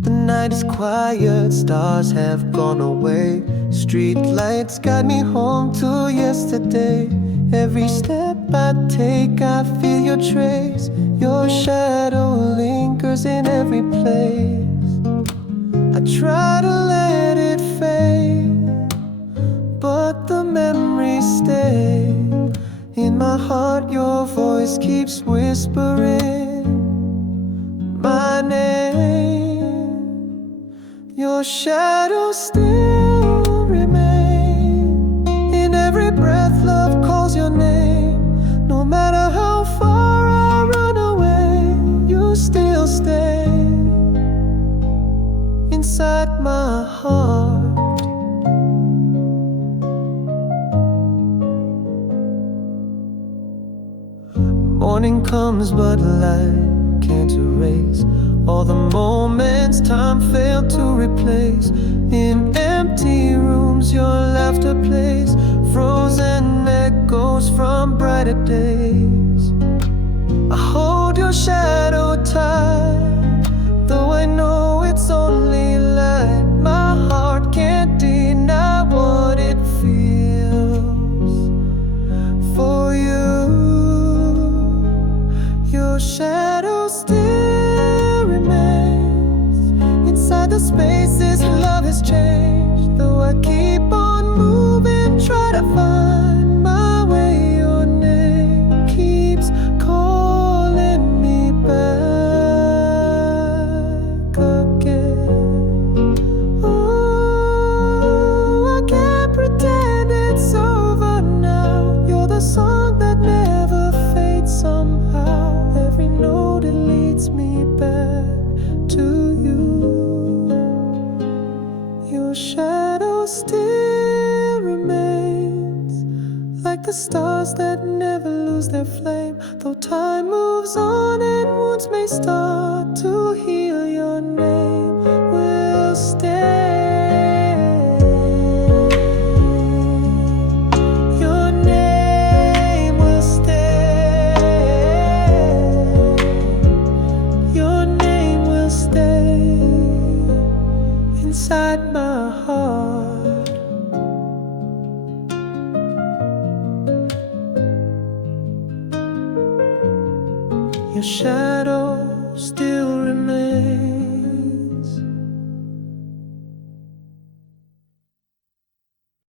The night is quiet, stars have gone away. Street lights guide me home to yesterday. Every step I take, I feel your trace. Your shadow lingers in every place. I try to let it fade, but the memories stay. In my heart your voice keeps whispering my name. Your shadow still remains. In every breath love calls your name. No matter how far I run away, you still stay inside my heart. Morning comes but light can't erase all the moments time failed to replace. In empty rooms your laughter plays, frozen echoes from brighter days. I hold your shadow tight, though I know it's only light. My heart can't deny what it feels for you. Your shadow still remains inside the spaces love has changed. Though I keep on moving, try to find my way, your name keeps calling me back again. Oh, I can't pretend it's over now. You're the song that never fades somehow. Every note it leads me back to you. Your shadow still remains, like the stars that never lose their flame. Though time moves on and wounds may start to heal, your name will stay. Your name will stay. Your name will stay inside my heart.